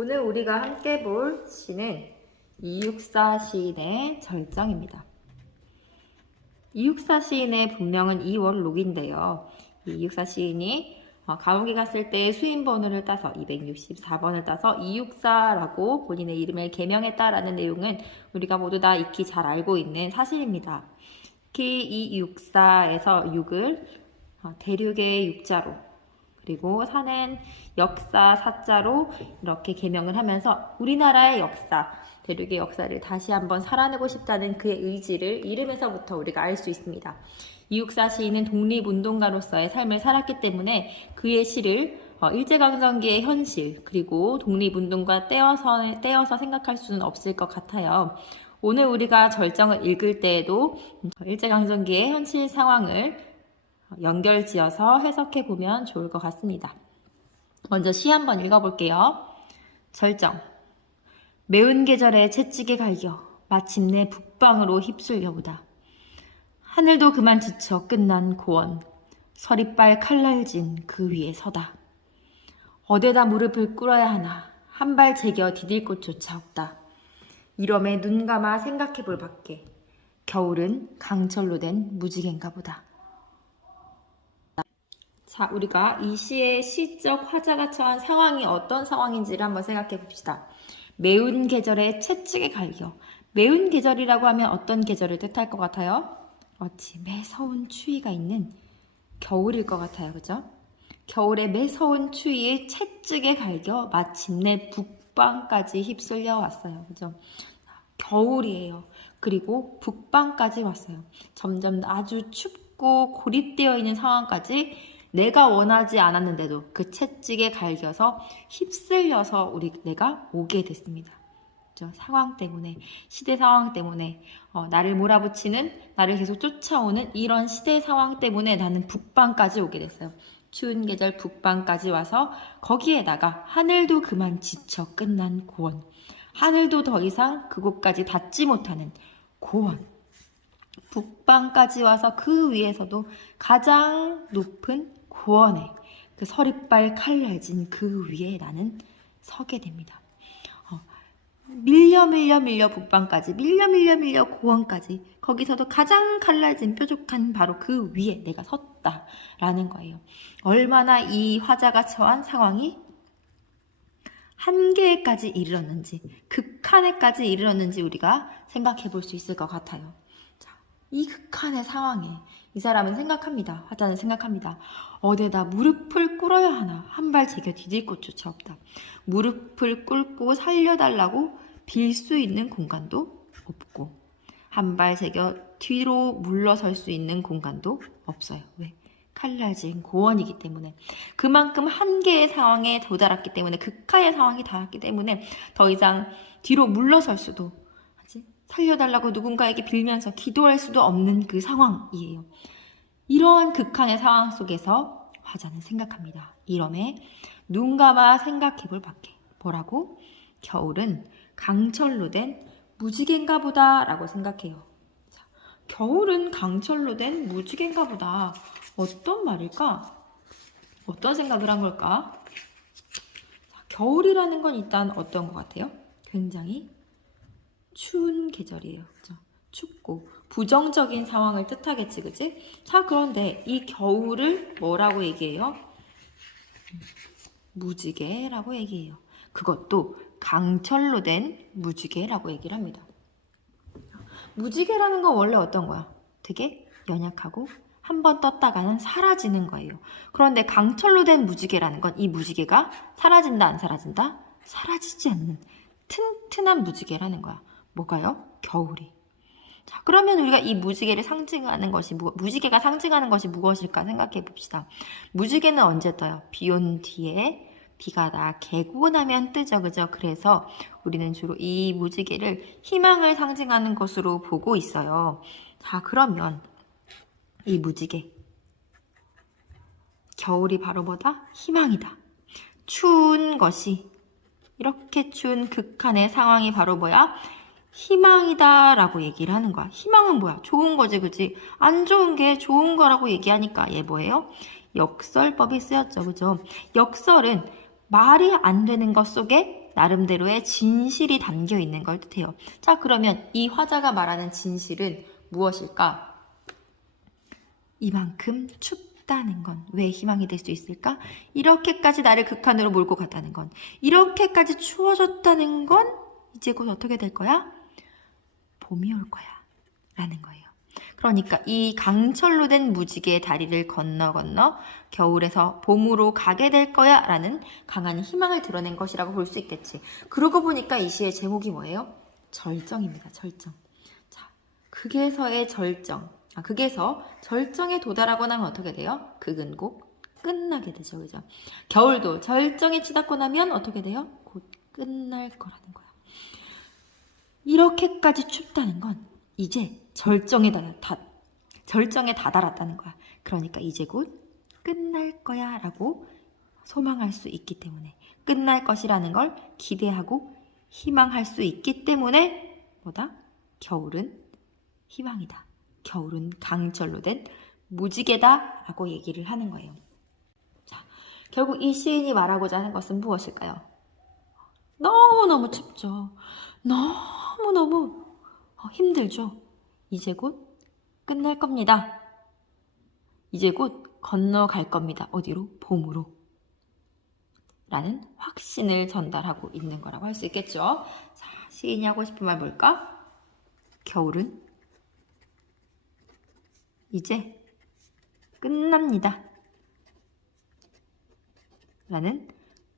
오늘 우리가 함께 볼 시는 이육사 시인의 절정입니다. 이육사 시인의 본명은 이원록인데요. 이육사 시인이 감옥에 갔을 때 수인번호를 따서 264번을 따서 이육사라고 본인의 이름을 개명했다라는 내용은 우리가 모두 다 익히 잘 알고 있는 사실입니다. 특히 이육사에서 육을 대륙의 육자로, 그리고 사는 역사 사자로 이렇게 개명을 하면서 우리나라의 역사, 대륙의 역사를 다시 한번 살아내고 싶다는 그의 의지를 이름에서부터 우리가 알 수 있습니다. 이육사 시인은 독립운동가로서의 삶을 살았기 때문에 그의 시를 일제강점기의 현실, 그리고 독립운동과 떼어서 생각할 수는 없을 것 같아요. 오늘 우리가 절정을 읽을 때에도 일제강점기의 현실 상황을 연결지어서 해석해보면 좋을 것 같습니다. 먼저 시 한번 읽어볼게요. 절정. 매운 계절에 채찍에 갈겨 마침내 북방으로 휩쓸려보다. 하늘도 그만 지쳐 끝난 고원. 서리빨 칼날진 그 위에 서다. 어디다 무릎을 꿇어야 하나 한 발 제겨 디딜 곳조차 없다. 이러매 눈 감아 생각해볼 밖에 겨울은 강철로 된 무지개인가 보다. 자, 우리가 이 시의 시적 화자가 처한 상황이 어떤 상황인지를 한번 생각해 봅시다. 매운 계절에 채찍에 갈겨. 매운 계절이라고 하면 어떤 계절을 뜻할 것 같아요? 그렇지, 매서운 추위가 있는 겨울일 것 같아요. 그죠? 겨울의 매서운 추위에 채찍에 갈겨 마침내 북방까지 휩쓸려 왔어요. 그죠? 겨울이에요. 그리고 북방까지 왔어요. 점점 아주 춥고 고립되어 있는 상황까지 내가 원하지 않았는데도 그 채찍에 갈겨서 휩쓸려서 내가 오게 됐습니다. 상황 때문에, 시대 상황 때문에, 나를 몰아붙이는, 나를 계속 쫓아오는 이런 시대 상황 때문에 나는 북방까지 오게 됐어요. 추운 계절 북방까지 와서 거기에다가 하늘도 그만 지쳐 끝난 고원, 하늘도 더 이상 그곳까지 닿지 못하는 고원, 북방까지 와서 그 위에서도 가장 높은 고원에 그 서리빨 칼날진 그 위에 나는 서게 됩니다. 밀려 북방까지, 밀려 고원까지, 거기서도 가장 칼날진 뾰족한 바로 그 위에 내가 섰다라는 거예요. 얼마나 이 화자가 처한 상황이 한계까지 이르렀는지, 극한에까지 이르렀는지 우리가 생각해 볼 수 있을 것 같아요. 자, 이 극한의 상황에 이 사람은 생각합니다. 화자는 생각합니다. 어디다 무릎을 꿇어야 하나 한 발 제겨 디딜 곳조차 없다. 무릎을 꿇고 살려달라고 빌 수 있는 공간도 없고, 한 발 제겨 뒤로 물러설 수 있는 공간도 없어요. 왜? 칼날진 고원이기 때문에, 그만큼 한계의 상황에 도달했기 때문에, 극한의 상황이 닿았기 때문에 더 이상 뒤로 물러설 수도, 살려달라고 누군가에게 빌면서 기도할 수도 없는 그 상황이에요. 이러한 극한의 상황 속에서 화자는 생각합니다. 이러매 눈 감아 생각해볼 밖에 뭐라고? 겨울은 강철로 된 무지개인가 보다 라고 생각해요. 자, 겨울은 강철로 된 무지개인가 보다. 어떤 말일까? 어떤 생각을 한 걸까? 자, 겨울이라는 건 일단 어떤 것 같아요? 굉장히 추운 계절이에요. 그죠? 춥고 부정적인 상황을 뜻하겠지, 그치? 자, 그런데 이 겨울을 뭐라고 얘기해요? 무지개라고 얘기해요. 그것도 강철로 된 무지개라고 얘기를 합니다. 무지개라는 건 원래 어떤 거야? 되게 연약하고 한 번 떴다가는 사라지는 거예요. 그런데 강철로 된 무지개라는 건 이 무지개가 사라진다, 안 사라진다? 사라지지 않는 튼튼한 무지개라는 거야. 뭐가요? 겨울이. 자, 그러면 우리가 이 무지개를 상징하는 것이, 무지개가 상징하는 것이 무엇일까 생각해 봅시다. 무지개는 언제 떠요? 비 온 뒤에 비가 다 개고 나면 뜨죠, 그죠? 그래서 우리는 주로 이 무지개를 희망을 상징하는 것으로 보고 있어요. 자, 그러면 이 무지개, 겨울이 바로 뭐다? 희망이다. 추운 것이, 이렇게 추운 극한의 상황이 바로 뭐야? 희망이다 라고 얘기를 하는 거야. 희망은 뭐야? 좋은 거지, 그지? 안 좋은 게 좋은 거라고 얘기하니까 얘 뭐예요? 역설법이 쓰였죠, 그죠? 역설은 말이 안 되는 것 속에 나름대로의 진실이 담겨 있는 걸 뜻해요. 자, 그러면 이 화자가 말하는 진실은 무엇일까? 이만큼 춥다는 건 왜 희망이 될 수 있을까? 이렇게까지 나를 극한으로 몰고 갔다는 건, 이렇게까지 추워졌다는 건 이제 곧 어떻게 될 거야? 봄이 올 거야 라는 거예요. 그러니까 이 강철로 된 무지개의 다리를 건너 겨울에서 봄으로 가게 될 거야 라는 강한 희망을 드러낸 것이라고 볼 수 있겠지. 그러고 보니까 이 시의 제목이 뭐예요? 절정입니다. 절정. 자, 극에서의 절정. 극에서 절정에 도달하고 나면 어떻게 돼요? 극은 곧 끝나게 되죠. 그죠? 겨울도 절정에 치닫고 나면 어떻게 돼요? 곧 끝날 거라는 거야. 이렇게까지 춥다는 건 이제 절정에 다다랐다는 거야. 그러니까 이제 곧 끝날 거야 라고 소망할 수 있기 때문에, 끝날 것이라는 걸 기대하고 희망할 수 있기 때문에 뭐다? 겨울은 희망이다. 겨울은 강철로 된 무지개다 라고 얘기를 하는 거예요. 자, 결국 이 시인이 말하고자 하는 것은 무엇일까요? 너무너무 춥죠. 너무너무 힘들죠. 이제 곧 끝날 겁니다. 이제 곧 건너갈 겁니다. 어디로? 봄으로. 라는 확신을 전달하고 있는 거라고 할 수 있겠죠. 자, 시인이 하고 싶은 말 뭘까? 겨울은 이제 끝납니다. 라는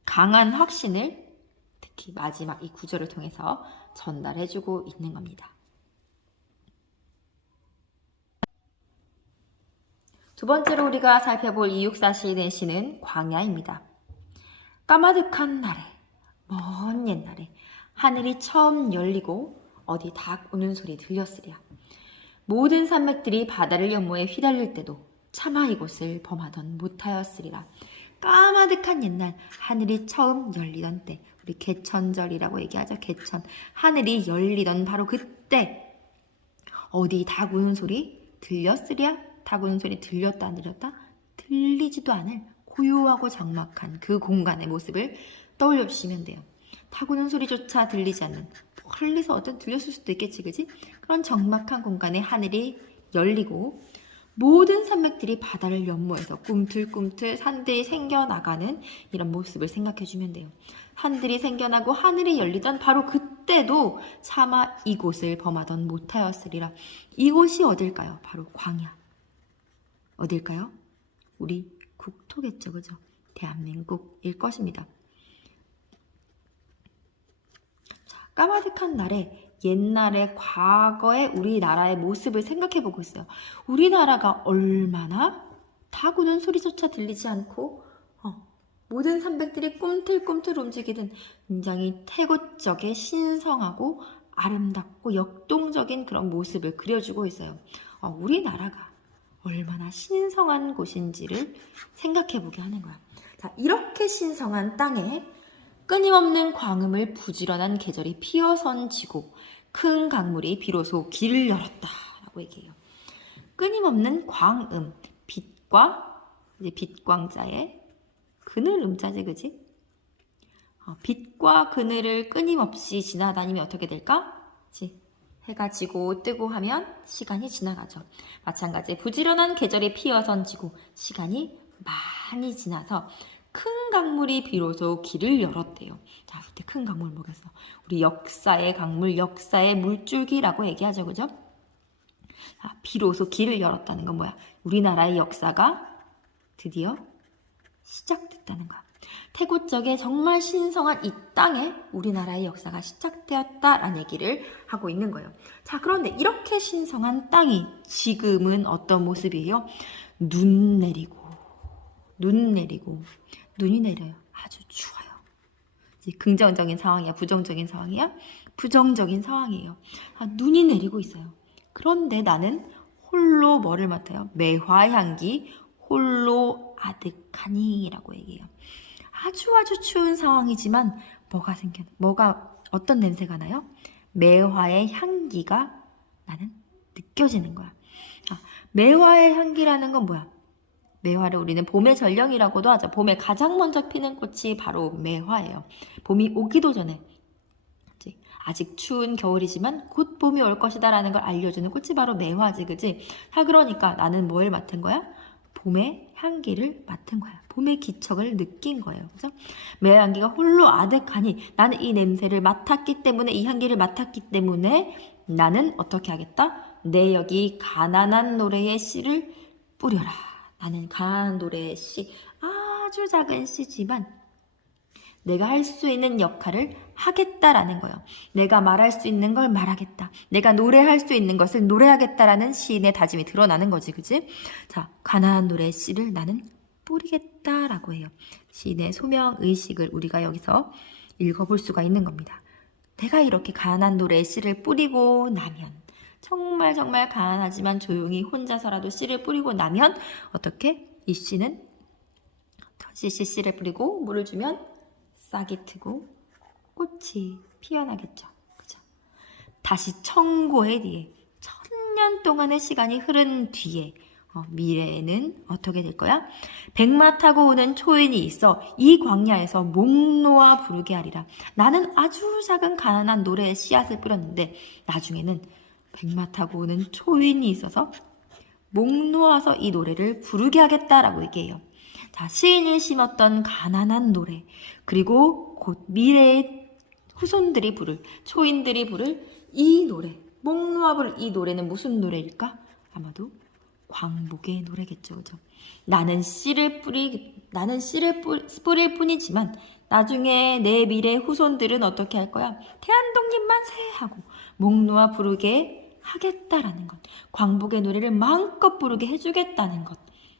강한 확신을 특히 마지막 이 구절을 통해서 전달해주고 있는 겁니다. 두 번째로 우리가 살펴볼 이육사 시인의 시는 광야입니다. 까마득한 날에, 먼 옛날에 하늘이 처음 열리고 어디 닭 우는 소리 들렸으랴. 모든 산맥들이 바다를 연모에 휘달릴 때도 차마 이곳을 범하던 못하였으리라. 까마득한 옛날 하늘이 처음 열리던 때, 우리 개천절이라고 얘기하죠. 개천. 하늘이 열리던 바로 그때 어디 닭 우는 소리 들렸으랴. 닭 우는 소리 들렸다 안 들렸다? 들리지도 않을 고요하고 적막한 그 공간의 모습을 떠올려 주시면 돼요. 닭 우는 소리조차 들리지 않는, 멀리서 어떤 들렸을 수도 있겠지, 그지? 그런 적막한 공간에 하늘이 열리고 모든 산맥들이 바다를 연모해서 꿈틀꿈틀 산들이 생겨나가는 이런 모습을 생각해 주면 돼요. 산들이 생겨나고 하늘이 열리던 바로 그때도 차마 이곳을 범하던 못하였으리라. 이곳이 어딜까요? 바로 광야. 어딜까요? 우리 국토겠죠, 그죠? 대한민국일 것입니다. 자, 까마득한 날에 옛날의 과거의 우리나라의 모습을 생각해 보고 있어요. 우리나라가 얼마나 닭 우는 소리조차 들리지 않고 모든 산맥들이 꿈틀꿈틀 움직이는 굉장히 태고적의 신성하고 아름답고 역동적인 그런 모습을 그려주고 있어요. 우리나라가 얼마나 신성한 곳인지를 생각해보게 하는 거야. 자, 이렇게 신성한 땅에 끊임없는 광음을 부지런한 계절이 피어선지고 큰 강물이 비로소 길을 열었다라고 얘기해요. 끊임없는 광음, 빛과 이제 빛광자의 그늘 음자지, 그지? 빛과 그늘을 끊임없이 지나다니면 어떻게 될까? 그치? 해가 지고 뜨고 하면 시간이 지나가죠. 마찬가지 부지런한 계절이 피어선 지고 시간이 많이 지나서 큰 강물이 비로소 길을 열었대요. 자, 그때 큰 강물 뭐겠어? 우리 역사의 강물, 역사의 물줄기라고 얘기하죠, 그죠? 자, 비로소 길을 열었다는 건 뭐야? 우리나라의 역사가 드디어 시작됐다는 거야. 태고적의 정말 신성한 이 땅에 우리나라의 역사가 시작되었다라는 얘기를 하고 있는 거예요. 자, 그런데 이렇게 신성한 땅이 지금은 어떤 모습이에요? 눈이 내리고 눈이 내려요. 아주 추워요. 이제 긍정적인 상황이야? 부정적인 상황이야? 부정적인 상황이에요. 눈이 내리고 있어요. 그런데 나는 홀로 뭐를 맡아요? 매화향기 홀로 아득하니라고 얘기해요. 아주 추운 상황이지만 어떤 냄새가 나요? 매화의 향기가 나는 느껴지는 거야. 매화의 향기라는 건 뭐야? 매화를 우리는 봄의 전령이라고도 하죠. 봄에 가장 먼저 피는 꽃이 바로 매화예요. 봄이 오기도 전에 아직 추운 겨울이지만 곧 봄이 올 것이다 라는 걸 알려주는 꽃이 바로 매화지, 그지? 자, 그러니까 나는 뭘 맡은 거야? 봄의 향기를 맡은 거야. 봄의 기척을 느낀 거예요. 그죠? 매화 향기가 홀로 아득하니 나는 이 냄새를 맡았기 때문에, 이 향기를 맡았기 때문에 나는 어떻게 하겠다? 내 여기 가난한 노래의 씨를 뿌려라. 나는 가난한 노래의 씨, 아주 작은 씨지만 내가 할 수 있는 역할을 하겠다라는 거예요. 내가 말할 수 있는 걸 말하겠다. 내가 노래할 수 있는 것을 노래하겠다라는 시인의 다짐이 드러나는 거지, 그지? 자, 가난한 노래의 씨를 나는 뿌리겠다라고 해요. 시인의 소명의식을 우리가 여기서 읽어볼 수가 있는 겁니다. 내가 이렇게 가난한 노래의 씨를 뿌리고 나면, 정말 정말 가난하지만 조용히 혼자서라도 씨를 뿌리고 나면 어떻게? 이 씨는 씨를 뿌리고 물을 주면 싹이 트고 꽃이 피어나겠죠. 그죠? 다시 천고의 뒤에, 1000년 동안의 시간이 흐른 뒤에 미래에는 어떻게 될 거야? 백마 타고 오는 초인이 있어 이 광야에서 목 놓아 부르게 하리라. 나는 아주 작은 가난한 노래의 씨앗을 뿌렸는데 나중에는 백마 타고 오는 초인이 있어서 목 놓아서 이 노래를 부르게 하겠다라고 얘기해요. 자, 시인이 심었던 가난한 노래, 그리고 곧 미래의 후손들이 부를, 초인들이 부를 이 노래, 목 놓아 부를 이 노래는 무슨 노래일까? 아마도 광복의 노래겠죠, 그죠? 나는 씨를 뿌릴 뿐이지만 나중에 내 미래 후손들은 어떻게 할 거야? 태안동님 만세 하고 목 놓아 부르게 하겠다라는 것, 광복의 노래를 마음껏 부르게 해주겠다는 것,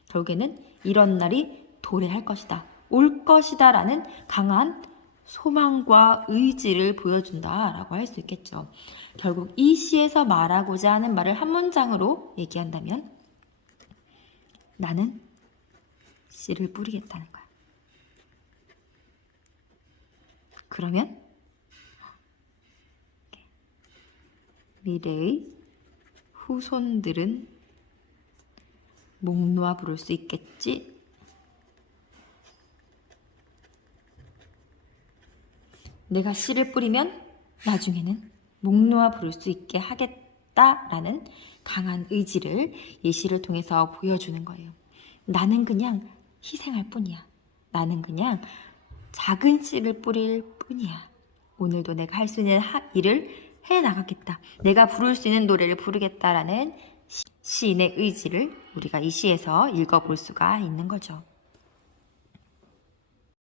결국에는 이런 날이 도래할 것이다, 올 것이다 라는 강한 소망과 의지를 보여준다라고 할 수 있겠죠. 결국 이 시에서 말하고자 하는 말을 한 문장으로 얘기한다면 나는 씨를 뿌리겠다는 거야. 그러면 미래의 후손들은 목 놓아 부를 수 있겠지? 내가 씨를 뿌리면 나중에는 목 놓아 부를 수 있게 하겠다라는 강한 의지를 이 시를 통해서 보여주는 거예요. 나는 그냥 희생할 뿐이야. 나는 그냥 작은 씨를 뿌릴 뿐이야. 오늘도 내가 할 수 있는 일을 해나가겠다. 내가 부를 수 있는 노래를 부르겠다라는 시인의 의지를 우리가 이 시에서 읽어볼 수가 있는 거죠.